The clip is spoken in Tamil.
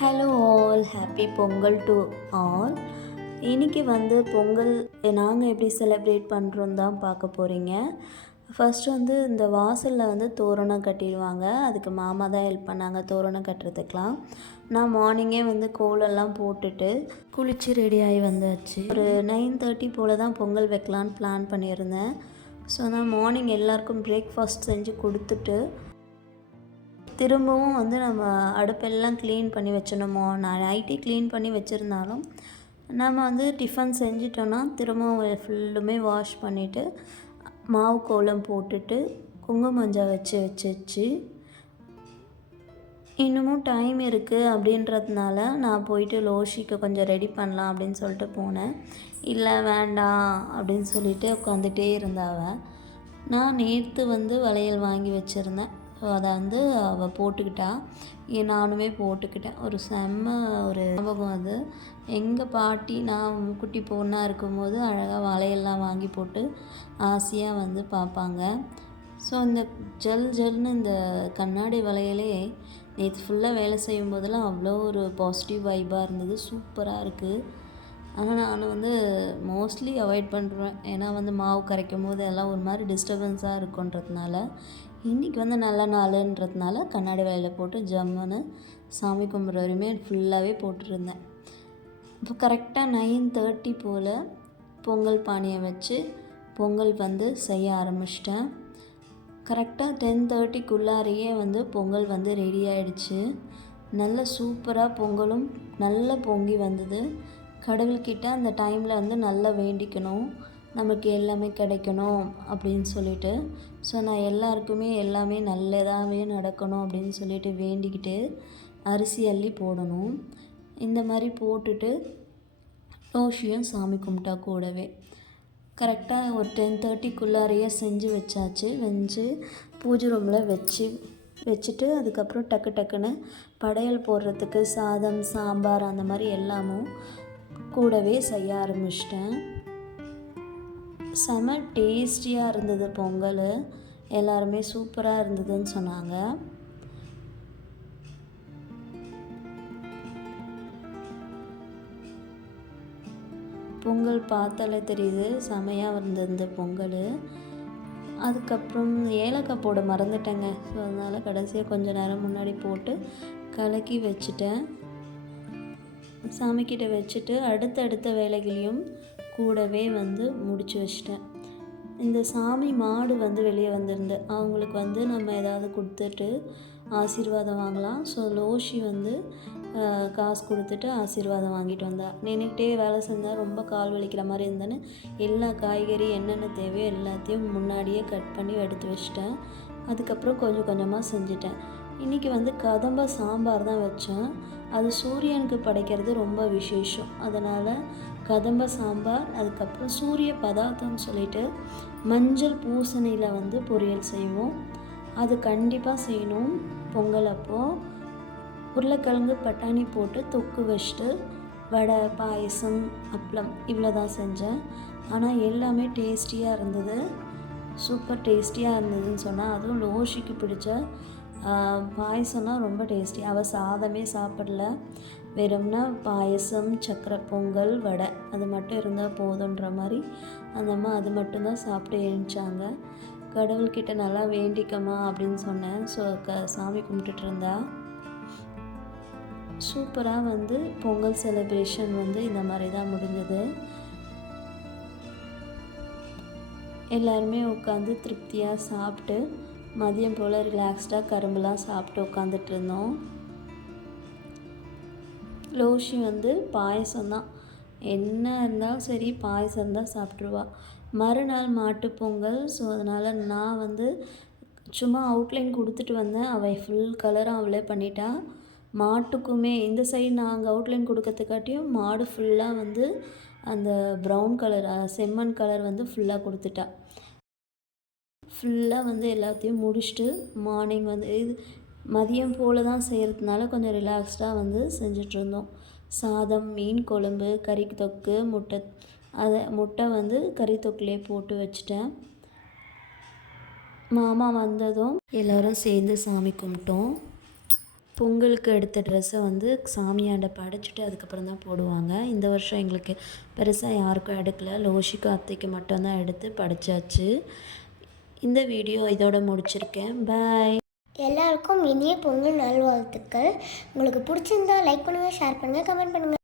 Hello all, happy Pongal to all. இன்றைக்கி பொங்கல் நாங்கள் எப்படி செலிப்ரேட் பண்ணுறோம் தான் பார்க்க போகிறீங்க. ஃபஸ்ட்டு இந்த வாசலில் தோரணம் கட்டிடுவாங்க. அதுக்கு மாமா தான் ஹெல்ப் பண்ணாங்க தோரணம் கட்டுறதுக்கெலாம். நான் மார்னிங்கே கோலெல்லாம் போட்டுட்டு குளித்து ரெடியாகி வந்தாச்சு. ஒரு 9:30 போல் தான் பொங்கல் வைக்கலான்னு பிளான் பண்ணியிருந்தேன். ஸோ நான் மார்னிங் எல்லாேருக்கும் பிரேக்ஃபாஸ்ட் செஞ்சு கொடுத்துட்டு திரும்பவும் நம்ம அடுப்பெல்லாம் க்ளீன் பண்ணி வச்சிடணுமோ. நான் நைட்டே க்ளீன் பண்ணி வச்சுருந்தாலும் நம்ம டிஃபன் செஞ்சிட்டோன்னா திரும்பவும் ஃபுல்லுமே வாஷ் பண்ணிவிட்டு மாவு கோலம் போட்டுட்டு குங்கும மஞ்சள் வச்சு இன்னமும் டைம் இருக்குது அப்படின்றதுனால நான் போயிட்டு லோஷிக்கு கொஞ்சம் ரெடி பண்ணலாம் அப்படின்னு சொல்லிட்டு போனேன். இல்லை வேண்டாம் அப்படின்னு சொல்லிட்டு உட்காந்துட்டே இருந்தாவ. நான் நேற்று வளையல் வாங்கி வச்சுருந்தேன். ஸோ அதை அவள் போட்டுக்கிட்டா, நானுமே போட்டுக்கிட்டேன். ஒரு செம்ம ஒரு ஞாபகம் அது. எங்கள் பாட்டி நான் குட்டி பொண்ணாக இருக்கும்போது அழகாக வளையல்லாம் வாங்கி போட்டு ஆசையாக பார்ப்பாங்க. ஸோ இந்த ஜல்னு இந்த கண்ணாடி வளையலே நேற்று ஃபுல்லாக வேலை செய்யும் போதெல்லாம் அவ்வளோ ஒரு பாசிட்டிவ் வைப்பாக இருந்தது. சூப்பராக இருக்குது. ஆனால் நான் மோஸ்ட்லி அவாய்ட் பண்ணுறேன். ஏன்னா மாவு கரைக்கும் போது எல்லாம் ஒரு மாதிரி டிஸ்டர்பன்ஸாக இருக்குன்றதுனால. இன்றைக்கி நல்ல நாளுன்றதுனால கண்ணாடி வளையல் போட்டு ஜம்முன்னு சாமி கும்பிட்ற வரையுமே ஃபுல்லாகவே போட்டுருந்தேன். இப்போ கரெக்டாக 9:30 போல் பொங்கல் பானையை வச்சு பொங்கல் செய்ய ஆரம்பிச்சிட்டேன். கரெக்டாக 10:30க்குள்ளாரையே பொங்கல் ரெடி ஆகிடுச்சு. நல்ல சூப்பராக பொங்கலும் நல்லா பொங்கி வந்தது. கடவுள்கிட்ட அந்த டைமில் நல்லா வேண்டிக்கணும், நமக்கு எல்லாமே கிடைக்கணும் அப்படின்னு சொல்லிட்டு. ஸோ நான் எல்லாருக்குமே எல்லாமே நல்லதாகவே நடக்கணும் அப்படின்னு சொல்லிட்டு வேண்டிக்கிட்டு அரிசி அள்ளி போடணும். இந்த மாதிரி போட்டுட்டு ரோஷியும் சாமி கும்பிட்டா கூடவே. கரெக்டாக ஒரு 10:30க்குள்ளாரையே செஞ்சு வச்சாச்சு. பூஜை ரூமில் வச்சுட்டு அதுக்கப்புறம் டக்குன்னு படையல் போடுறதுக்கு சாதம், சாம்பார் அந்த மாதிரி எல்லாமும் கூடவே செய்ய ஆரம்பிச்சிட்டேன். செம டேஸ்டியாக இருந்தது பொங்கல். எல்லாருமே சூப்பராக இருந்ததுன்னு சொன்னாங்க. பொங்கல் பார்த்தாலே தெரியுது செமையாக இருந்தது பொங்கல். அதுக்கப்புறம் ஏலக்காய் போட மறந்துட்டேங்க. ஸோ அதனால் கடைசியாக கொஞ்சம் நேரம் முன்னாடி போட்டு கலக்கி வச்சுட்டேன். சாமிக்கிட்ட வச்சுட்டு அடுத்த வேலைகளையும் கூடவே முடிச்சு வச்சிட்டேன். இந்த சாமி மாடு வெளியே வந்திருந்து அவங்களுக்கு நம்ம ஏதாவது கொடுத்துட்டு ஆசீர்வாதம் வாங்கலாம். ஸோ லோஷி காசு கொடுத்துட்டு ஆசீர்வாதம் வாங்கிட்டு வந்தா. நின்றுக்கிட்டே வேலை செஞ்சால் ரொம்ப கால் வலிக்கிற மாதிரி இருந்தேன்னு எல்லா காய்கறி என்னென்ன தேவையோ எல்லாத்தையும் முன்னாடியே கட் பண்ணி எடுத்து வச்சிட்டேன். அதுக்கப்புறம் கொஞ்சம் கொஞ்சமாக செஞ்சிட்டேன். இன்றைக்கி கதம்ப சாம்பார் தான் வச்சேன். அது சூரியனுக்கு படைக்கிறது ரொம்ப விசேஷம். அதனால் கதம்ப சாம்பார், அதுக்கப்புறம் சூரிய பதார்த்தம்னு சொல்லிட்டு மஞ்சள் பூசணியில் பொரியல் செய்வோம். அது கண்டிப்பாக செய்யணும் பொங்கல் அப்போது. உருளைக்கிழங்கு பட்டாணி போட்டு தொக்கு வச்சுட்டு வடை, பாயசம், அப்பளம் இவ்வளோ தான் செஞ்சேன். ஆனால் எல்லாமே டேஸ்டியாக இருந்தது. சூப்பர் டேஸ்டியாக இருந்ததுன்னு சொன்னால், அதுவும் லோஷிக்கு பிடிச்ச பாயசம்லாம் ரொம்ப டேஸ்டி. அவள் சாதமே சாப்பிடல. வெறும்னா பாயசம், சக்கரை பொங்கல், வடை அது மட்டும் இருந்தால் போதுன்ற மாதிரி அந்த அம்மா அது மட்டும்தான் சாப்பிட்டு எழுந்தாங்க. கடவுள்கிட்ட நல்லா வேண்டிக்கம்மா அப்படின்னு சொன்னேன். ஸோ சாமி கும்பிட்டுட்டு இருந்தா. சூப்பராக பொங்கல் செலிப்ரேஷன் இந்த மாதிரி தான் முடிஞ்சது. எல்லாருமே உட்காந்து திருப்தியாக சாப்பிட்டு மதியம் போல் ரிலாக்ஸ்டாக கரும்புலாம் சாப்பிட்டு உட்காந்துட்டு இருந்தோம். லோஷி பாயசம் தான், என்ன இருந்தாலும் சரி பாயசம் இருந்தால் சாப்பிட்ருவா. மறுநாள் மாட்டுப்பொங்கல். ஸோ அதனால் நான் சும்மா அவுட்லைன் கொடுத்துட்டு வந்தேன். அவள் ஃபுல் கலரும் அவளே பண்ணிட்டா. மாட்டுக்குமே இந்த சைடு நாங்கள் அவுட்லைன் கொடுக்கறதுக்காட்டியும் மாடு ஃபுல்லாக அந்த ப்ரௌன் கலர் செம்மண் கலர் ஃபுல்லாக கொடுத்துட்டா. ஃபுல்லாக எல்லாத்தையும் முடிச்சுட்டு மார்னிங் இது மதியம் போல் தான் செய்கிறதுனால கொஞ்சம் ரிலாக்ஸ்டாக செஞ்சிட்ருந்தோம். சாதம், மீன் குழம்பு, கறி தொக்கு, முட்டை கறி தொக்குலேயே போட்டு வச்சுட்டேன். மாமா வந்ததும் எல்லோரும் சேர்ந்து சாமி கும்பிட்டோம். பொங்கலுக்கு எடுத்த ட்ரெஸ்ஸை வந்து சாமியாண்ட படைச்சிட்டு அதுக்கப்புறம் தான் போடுவாங்க. இந்த வருஷம் எங்களுக்கு பெருசாக யாருக்கும் எடுக்கல. லோஷிக்கும் அத்தைக்கு மட்டும்தான் எடுத்து படைச்சாச்சு. இந்த வீடியோ இதோட முடிச்சிருக்கேன். பாய். எல்லாருக்கும் இனிய பொங்கல் நல்வாழ்த்துக்கள். உங்களுக்கு பிடிச்சிருந்தா லைக் பண்ணுங்கள், ஷேர் பண்ணுங்கள், கமெண்ட் பண்ணுங்கள்.